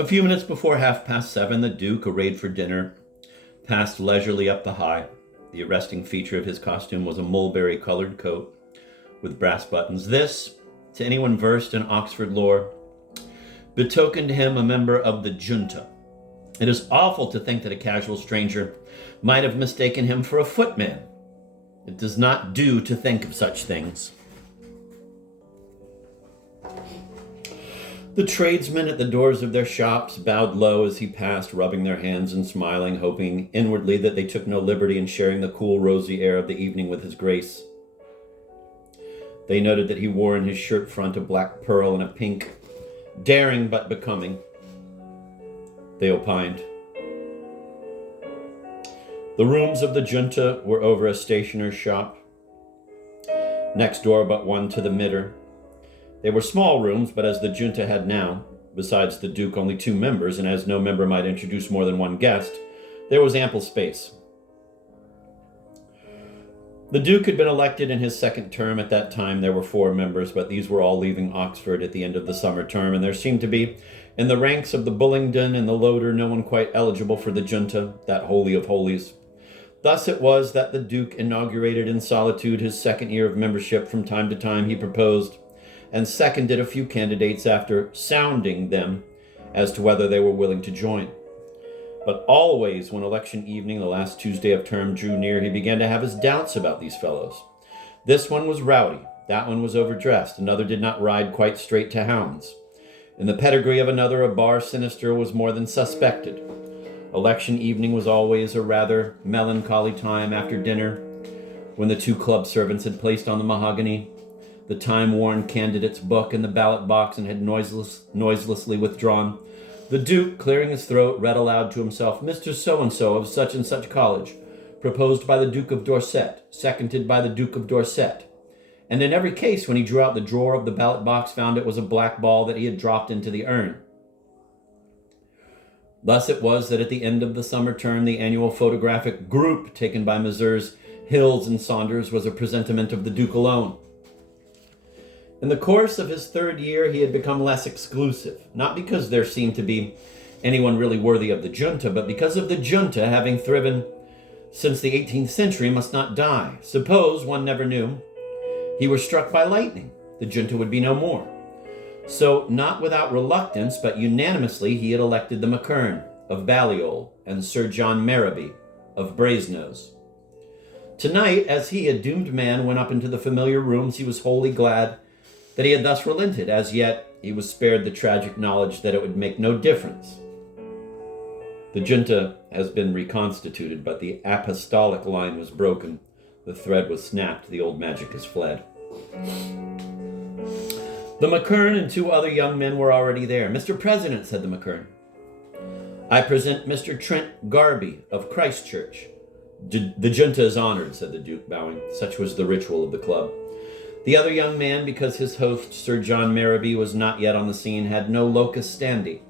A few minutes before 7:30, the Duke, arrayed for dinner, passed leisurely up the High. The arresting feature of his costume was a mulberry-colored coat with brass buttons. This, to anyone versed in Oxford lore, betokened him a member of the junta. It is awful to think that a casual stranger might have mistaken him for a footman. It does not do to think of such things. The tradesmen at the doors of their shops bowed low as he passed, rubbing their hands and smiling, hoping inwardly that they took no liberty in sharing the cool, rosy air of the evening with his grace. They noted that he wore in his shirt front a black pearl and a pink, daring but becoming. They opined. The rooms of the junta were over a stationer's shop, next door but one to the midder. They were small rooms, but as the junta had now, besides the Duke, only 2 members, and as no member might introduce more than one guest, there was ample space. The Duke had been elected in his second term. At that time, there were 4 members, but these were all leaving Oxford at the end of the summer term, and there seemed to be, in the ranks of the Bullingdon and the Loder, no one quite eligible for the junta, that holy of holies. Thus it was that the Duke inaugurated in solitude his second year of membership. From time to time he proposed and seconded a few candidates after sounding them as to whether they were willing to join. But always when election evening, the last Tuesday of term, drew near, he began to have his doubts about these fellows. This one was rowdy, that one was overdressed, another did not ride quite straight to hounds. In the pedigree of another, a bar sinister was more than suspected. Election evening was always a rather melancholy time after dinner, when the 2 club servants had placed on the mahogany the time-worn candidate's book in the ballot box and had noiselessly withdrawn. The Duke, clearing his throat, read aloud to himself, "Mr. So-and-so of such-and-such college, proposed by the Duke of Dorset, seconded by the Duke of Dorset." And in every case, when he drew out the drawer of the ballot box, found it was a black ball that he had dropped into the urn. Thus it was that at the end of the summer term, the annual photographic group taken by Messrs. Hills and Saunders was a presentiment of the Duke alone. In the course of his 3rd year, he had become less exclusive, not because there seemed to be anyone really worthy of the junta, but because of the junta, having thriven since the 18th century, must not die. Suppose, one never knew, he were struck by lightning, the junta would be no more. So, not without reluctance, but unanimously, he had elected the McKern of Balliol and Sir John Merrowby of Brasenose. Tonight, as he, a doomed man, went up into the familiar rooms, he was wholly glad that he had thus relented. As yet, he was spared the tragic knowledge that it would make no difference. The junta has been reconstituted, but the apostolic line was broken. The thread was snapped. The old magic has fled. The McKern and 2 other young men were already there. "Mr. President," said the McKern, "I present Mr. Trent Garby of Christchurch." "The junta is honored," said the Duke, bowing. Such was the ritual of the club. The other young man, because his host, Sir John Merrowby, was not yet on the scene, had no locus standi,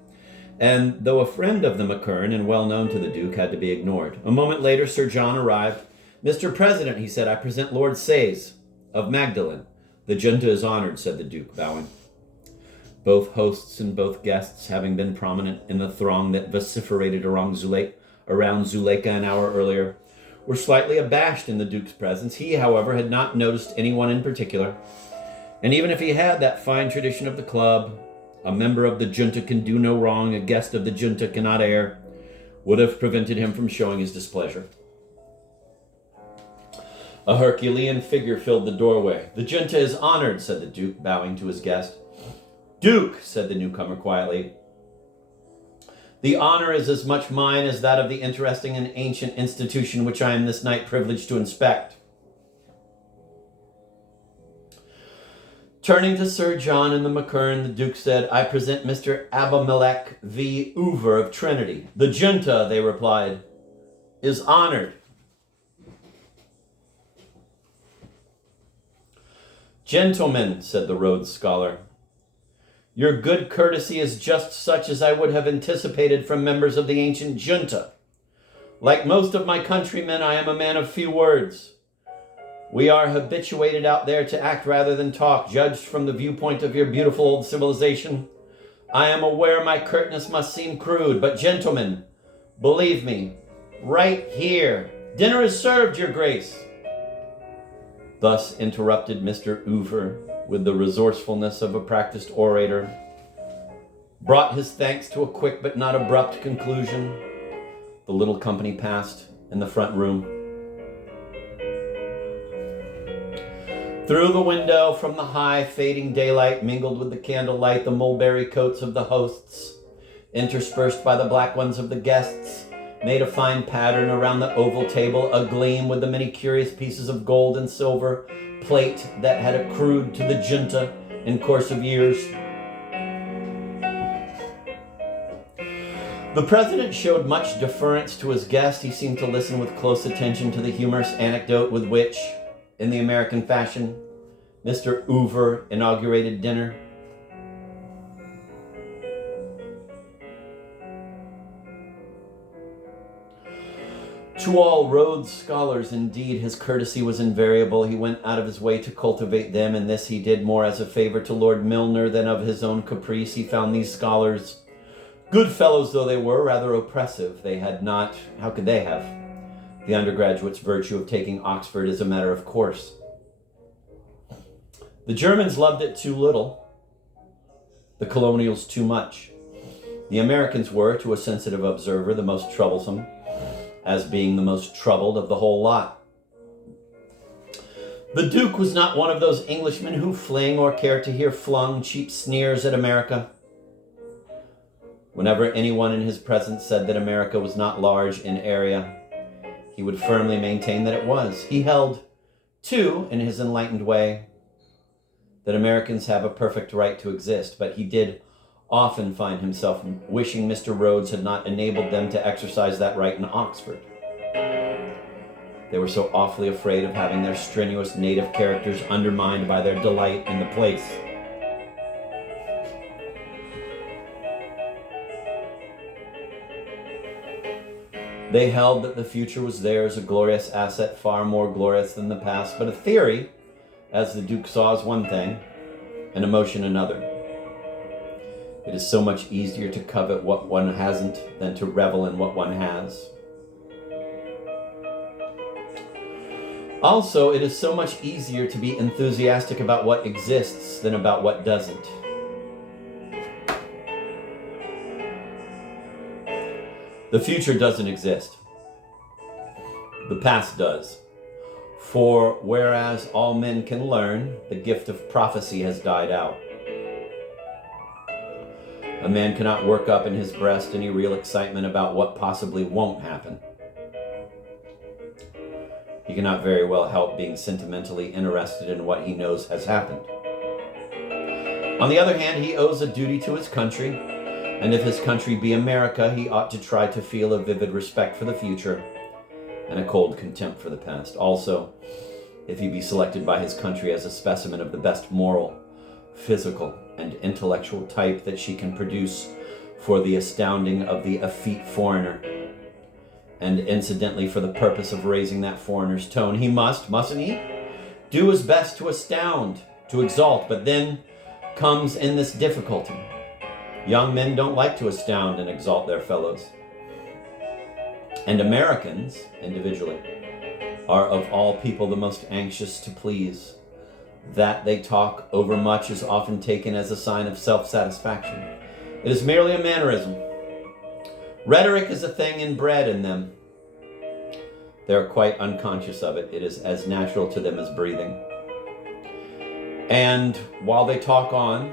and though a friend of the McKern and well known to the Duke, had to be ignored. A moment later, Sir John arrived. "Mr. President," he said, "I present Lord Sayes of Magdalen." "The junta is honored," said the Duke, bowing. Both hosts and both guests, having been prominent in the throng that vociferated around Zuleika an hour earlier, were slightly abashed in the Duke's presence. He, however, had not noticed anyone in particular. And even if he had, that fine tradition of the club, "A member of the junta can do no wrong, a guest of the junta cannot err," would have prevented him from showing his displeasure. A Herculean figure filled the doorway. "The junta is honored," said the Duke, bowing to his guest. "Duke," said the newcomer quietly, "the honor is as much mine as that of the interesting and ancient institution which I am this night privileged to inspect." Turning to Sir John and the McKern, the Duke said, "I present Mr. Abimelech V. Hoover of Trinity." "The junta," they replied, "is honored." "Gentlemen," said the Rhodes Scholar, "your good courtesy is just such as I would have anticipated from members of the ancient junta. Like most of my countrymen, I am a man of few words. We are habituated out there to act rather than talk. Judged from the viewpoint of your beautiful old civilization, I am aware my curtness must seem crude, but gentlemen, believe me, right here, dinner is served, your grace. Thus interrupted Mr. Hoover, with the resourcefulness of a practiced orator, brought his thanks to a quick but not abrupt conclusion. The little company passed in the front room. Through the window, from the high, fading daylight mingled with the candlelight, the mulberry coats of the hosts, interspersed by the black ones of the guests, made a fine pattern around the oval table, agleam with the many curious pieces of gold and silver plate that had accrued to the junta in course of years. The president showed much deference to his guest. He seemed to listen with close attention to the humorous anecdote with which, in the American fashion, Mr. Hoover inaugurated dinner. To all Rhodes scholars, indeed, his courtesy was invariable. He went out of his way to cultivate them, and this he did more as a favor to Lord Milner than of his own caprice. He found these scholars, good fellows though they were, rather oppressive. They had not, how could they have, the undergraduate's virtue of taking Oxford as a matter of course. The Germans loved it too little, the colonials too much. The Americans were, to a sensitive observer, the most troublesome, as being the most troubled of the whole lot. The Duke was not one of those Englishmen who fling or care to hear flung cheap sneers at America. Whenever anyone in his presence said that America was not large in area, he would firmly maintain that it was. He held, too, in his enlightened way, that Americans have a perfect right to exist, but he did often find himself wishing Mr. Rhodes had not enabled them to exercise that right in Oxford. They were so awfully afraid of having their strenuous native characters undermined by their delight in the place. They held that the future was theirs, a glorious asset, far more glorious than the past, but a theory, as the Duke saw, is one thing, an emotion another. It is so much easier to covet what one hasn't than to revel in what one has. Also, it is so much easier to be enthusiastic about what exists than about what doesn't. The future doesn't exist. The past does. For whereas all men can learn, the gift of prophecy has died out. A man cannot work up in his breast any real excitement about what possibly won't happen. He cannot very well help being sentimentally interested in what he knows has happened. On the other hand, he owes a duty to his country, and if his country be America, he ought to try to feel a vivid respect for the future and a cold contempt for the past. Also, if he be selected by his country as a specimen of the best moral, physical, and intellectual type that she can produce for the astounding of the effete foreigner, and incidentally for the purpose of raising that foreigner's tone, he mustn't he, do his best to astound, to exalt. But then comes in this difficulty. Young men don't like to astound and exalt their fellows. And Americans, individually, are of all people the most anxious to please. That they talk overmuch is often taken as a sign of self-satisfaction. It is merely a mannerism. Rhetoric is a thing inbred in them. They are quite unconscious of it. It is as natural to them as breathing. And while they talk on,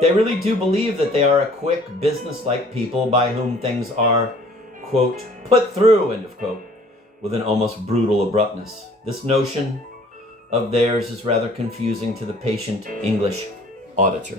they really do believe that they are a quick, business-like people by whom things are, quote, put through, end of quote, with an almost brutal abruptness. This notion of theirs is rather confusing to the patient English auditor.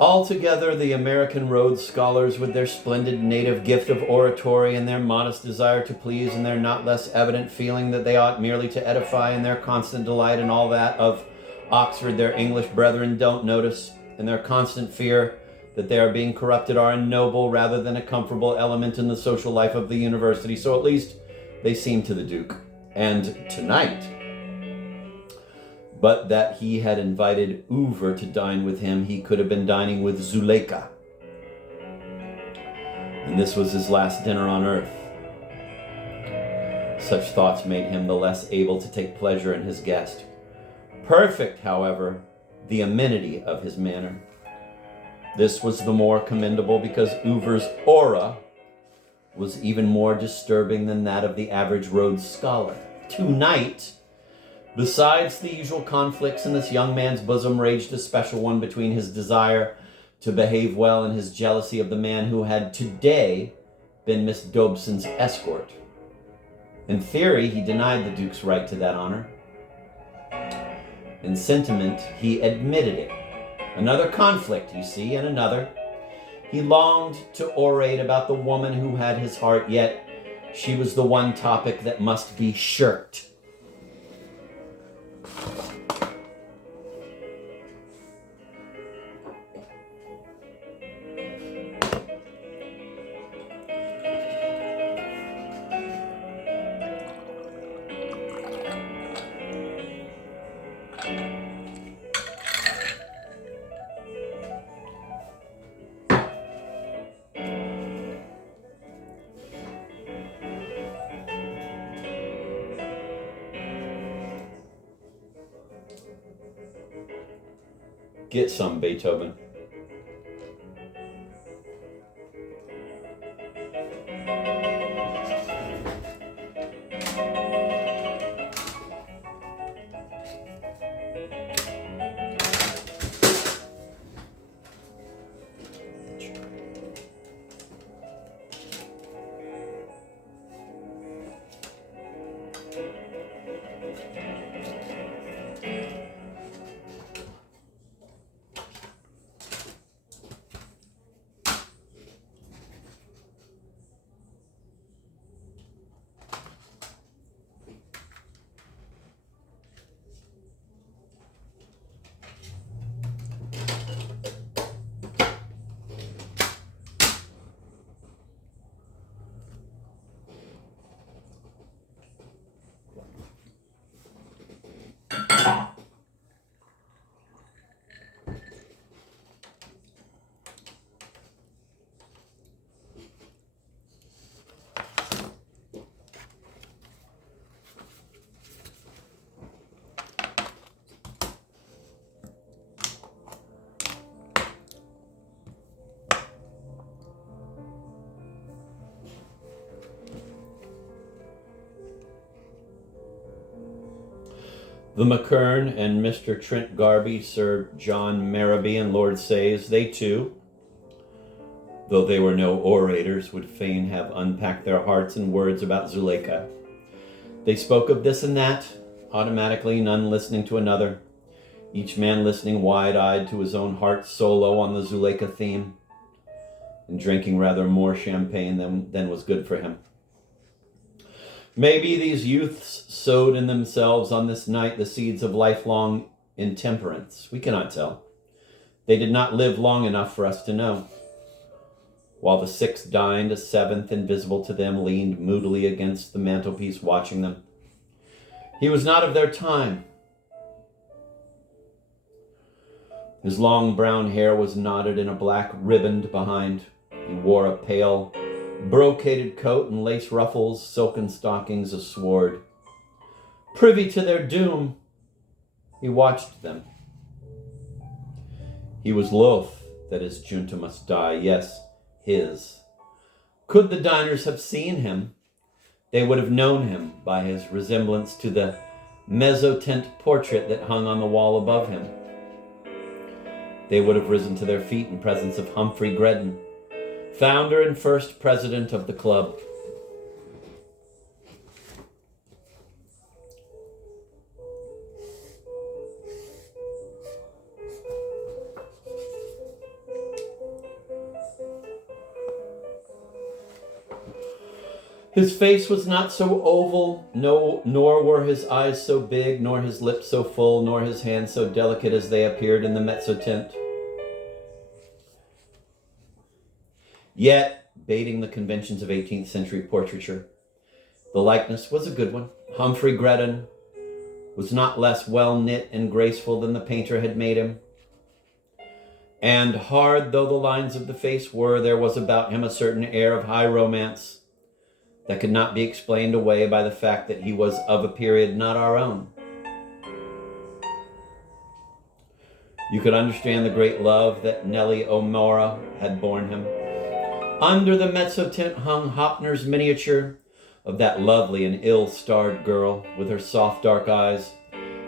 Altogether, the American Rhodes Scholars, with their splendid native gift of oratory and their modest desire to please and their not less evident feeling that they ought merely to edify and their constant delight in all that of Oxford their English brethren don't notice, and their constant fear that they are being corrupted, are a noble rather than a comfortable element in the social life of the university. So at least they seem to the Duke. And tonight, but that he had invited Uver to dine with him, he could have been dining with Zuleika. And this was his last dinner on earth. Such thoughts made him the less able to take pleasure in his guest. Perfect, however, the amenity of his manner. This was the more commendable because Uver's aura was even more disturbing than that of the average Rhodes Scholar. Tonight, besides the usual conflicts in this young man's bosom, raged a special one between his desire to behave well and his jealousy of the man who had today been Miss Dobson's escort. In theory, he denied the Duke's right to that honor. In sentiment, he admitted it. Another conflict, you see, and another. He longed to orate about the woman who had his heart, yet she was the one topic that must be shirked. Get some, Beethoven. The McKern and Mr. Trent Garby, Sir John Marraby and Lord Sayes, they too, though they were no orators, would fain have unpacked their hearts in words about Zuleika. They spoke of this and that, automatically, none listening to another, each man listening wide-eyed to his own heart solo on the Zuleika theme, and drinking rather more champagne than was good for him. Maybe these youths sowed in themselves on this night the seeds of lifelong intemperance. We cannot tell. They did not live long enough for us to know. While the sixth dined, a seventh, invisible to them, leaned moodily against the mantelpiece watching them. He was not of their time. His long brown hair was knotted in a black riband behind. He wore a pale, brocaded coat and lace ruffles, silken stockings, a sword. Privy to their doom, he watched them. He was loath that his junta must die, yes, his. Could the diners have seen him, they would have known him by his resemblance to the mezzotint portrait that hung on the wall above him. They would have risen to their feet in presence of Humphrey Greddon, founder and first president of the club. His face was not so oval, no, nor were his eyes so big, nor his lips so full, nor his hands so delicate as they appeared in the mezzotint. Yet, baiting the conventions of 18th century portraiture, the likeness was a good one. Humphrey Greddon was not less well-knit and graceful than the painter had made him. And hard though the lines of the face were, there was about him a certain air of high romance that could not be explained away by the fact that he was of a period not our own. You could understand the great love that Nellie O'Mara had borne him. Under the mezzotint hung Hoppner's miniature of that lovely and ill-starred girl with her soft dark eyes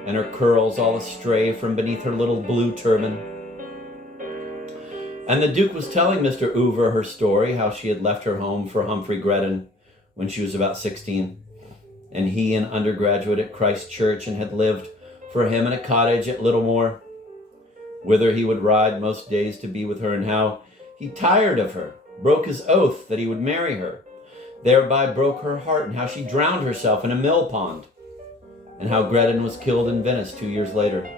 and her curls all astray from beneath her little blue turban. And the Duke was telling Mr. Oover her story, how she had left her home for Humphrey Greddon when she was about 16, and he an undergraduate at Christ Church, and had lived for him in a cottage at Littlemore, whither he would ride most days to be with her, and how he tired of her, broke his oath that he would marry her, thereby broke her heart, and how she drowned herself in a mill pond, and how Greddon was killed in Venice 2 years later,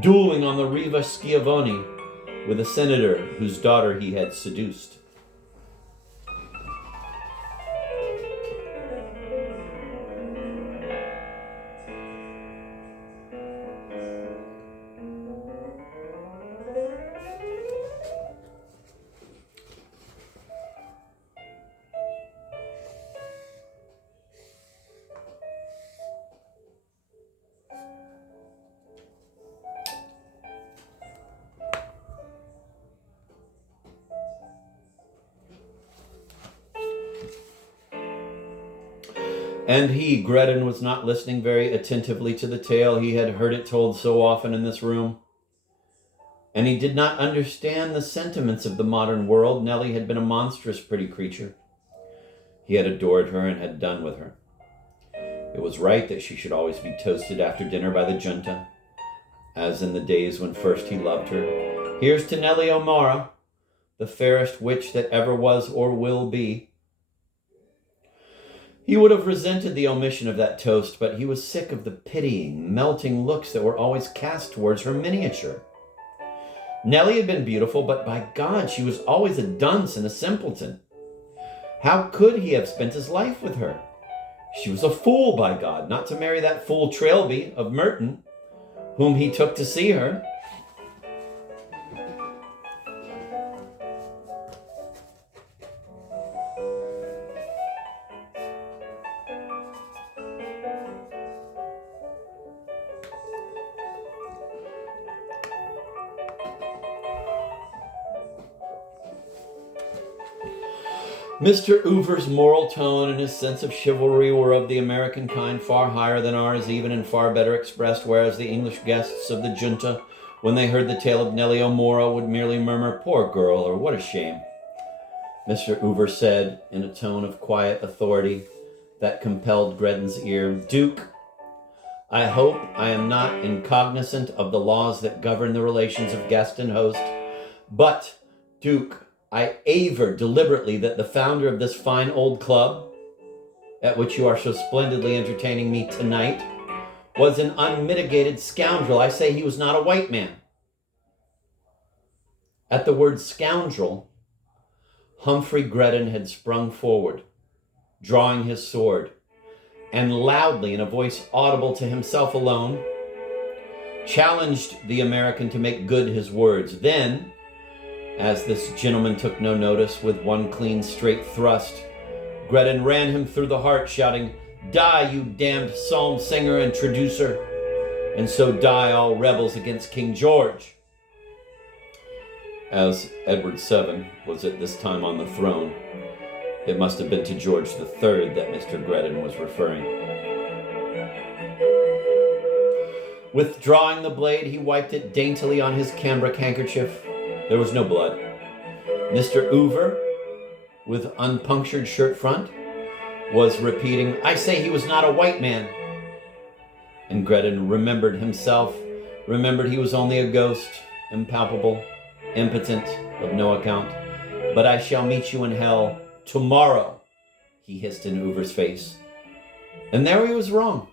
dueling on the Riva Schiavoni with a senator whose daughter he had seduced. And he, Greddon, was not listening very attentively to the tale. He had heard it told so often in this room. And he did not understand the sentiments of the modern world. Nellie had been a monstrous pretty creature. He had adored her and had done with her. It was right that she should always be toasted after dinner by the junta, as in the days when first he loved her. Here's to Nellie O'Mara, the fairest witch that ever was or will be. He would have resented the omission of that toast, but he was sick of the pitying, melting looks that were always cast towards her miniature. Nellie had been beautiful, but by God, she was always a dunce and a simpleton. How could he have spent his life with her? She was a fool, by God, not to marry that fool Trailby of Merton, whom he took to see her. Mr. Oover's moral tone and his sense of chivalry were of the American kind, far higher than ours even, and far better expressed, whereas the English guests of the junta, when they heard the tale of Nellie O'Mara, would merely murmur, "Poor girl," or "What a shame." Mr. Oover said, in a tone of quiet authority that compelled Greddon's ear, "Duke, I hope I am not incognizant of the laws that govern the relations of guest and host, but, Duke, I aver deliberately that the founder of this fine old club, at which you are so splendidly entertaining me tonight, was an unmitigated scoundrel. I say he was not a white man." At the word scoundrel, Humphrey Greddon had sprung forward, drawing his sword, and loudly, in a voice audible to himself alone, challenged the American to make good his words. Then, as this gentleman took no notice, with one clean straight thrust, Greddon ran him through the heart, shouting, "Die, you damned psalm singer and traducer, and so die all rebels against King George." As Edward VII was at this time on the throne, it must have been to George III that Mr. Greddon was referring. Withdrawing the blade, he wiped it daintily on his cambric handkerchief. There was no blood. Mr. Oover, with unpunctured shirt front, was repeating, "I say he was not a white man." And Greddon remembered himself, remembered he was only a ghost, impalpable, impotent, of no account. "But I shall meet you in hell tomorrow," he hissed in Uver's face. And there he was wrong.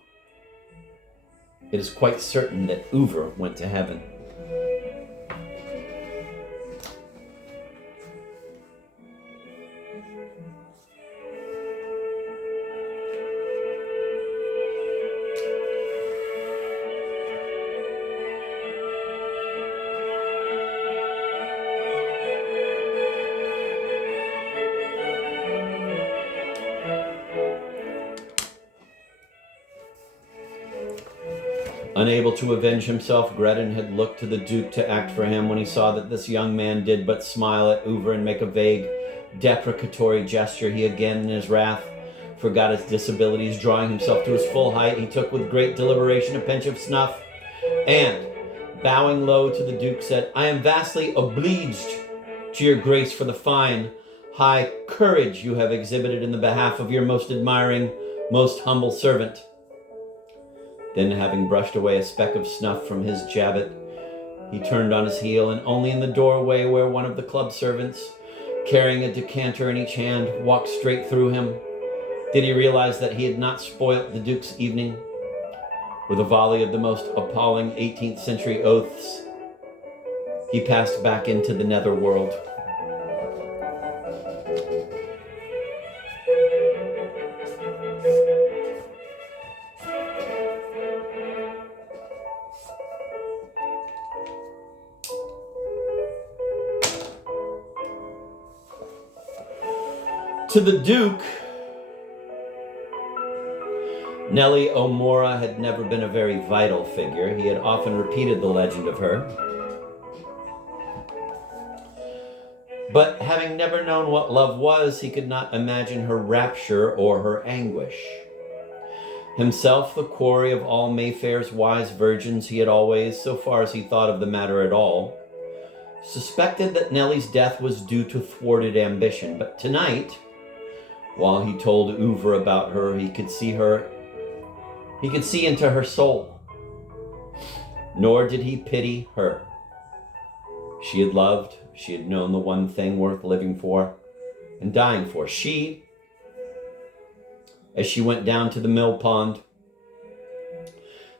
It is quite certain that Uver went to heaven. Unable to avenge himself, Gredin had looked to the Duke to act for him when he saw that this young man did but smile at Uver and make a vague, deprecatory gesture. He again, in his wrath, forgot his disabilities. Drawing himself to his full height, he took with great deliberation a pinch of snuff and, bowing low to the Duke, said, "I am vastly obliged to your grace for the fine, high courage you have exhibited in the behalf of your most admiring, most humble servant." Then, having brushed away a speck of snuff from his jabot, he turned on his heel, and only in the doorway where one of the club servants, carrying a decanter in each hand, walked straight through him, did he realize that he had not spoilt the Duke's evening. With a volley of the most appalling 18th century oaths, he passed back into the netherworld. To the Duke, Nellie O'Mora had never been a very vital figure. He had often repeated the legend of her. But having never known what love was, he could not imagine her rapture or her anguish. Himself the quarry of all Mayfair's wise virgins, he had always, so far as he thought of the matter at all, suspected that Nellie's death was due to thwarted ambition. But tonight, while he told Uver about her, he could see into her soul. Nor did he pity her. She had loved, she had known the one thing worth living for and dying for. She, as she went down to the mill pond,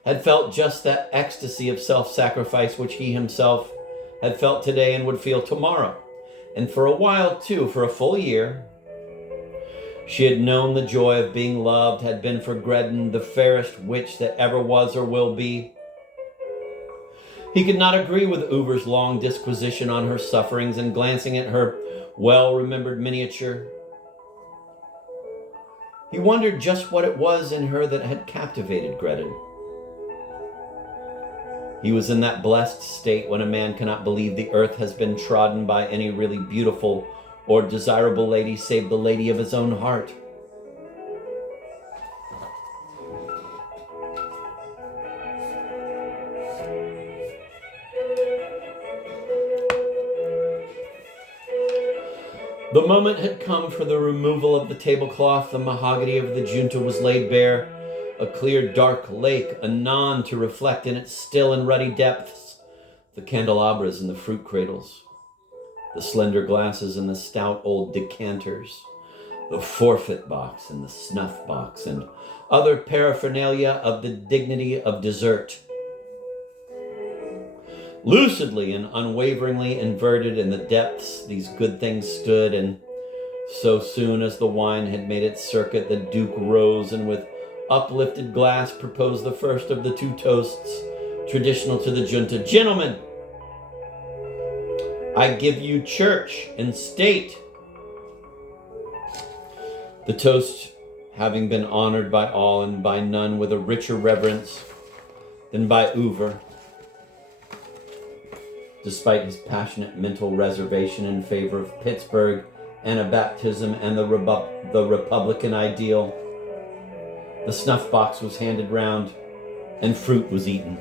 had felt just that ecstasy of self-sacrifice which he himself had felt today and would feel tomorrow. And for a while too, for a full year, she had known the joy of being loved, had been for Gredin the fairest witch that ever was or will be. He could not agree with Uver's long disquisition on her sufferings, and glancing at her well-remembered miniature, he wondered just what it was in her that had captivated Gredin. He was in that blessed state when a man cannot believe the earth has been trodden by any really beautiful or desirable lady save the lady of his own heart. The moment had come for the removal of the tablecloth. The mahogany of the junta was laid bare, a clear dark lake anon to reflect in its still and ruddy depths the candelabras and the fruit cradles, the slender glasses and the stout old decanters, the forfeit box and the snuff box, and other paraphernalia of the dignity of dessert. Lucidly and unwaveringly inverted in the depths, these good things stood, and so soon as the wine had made its circuit, the Duke rose and with uplifted glass proposed the first of the two toasts traditional to the junta. "Gentlemen, I give you church and state." The toast having been honored by all and by none with a richer reverence than by Uver, despite his passionate mental reservation in favor of Pittsburgh, Anabaptism, and the Republican ideal, the snuff box was handed round and fruit was eaten.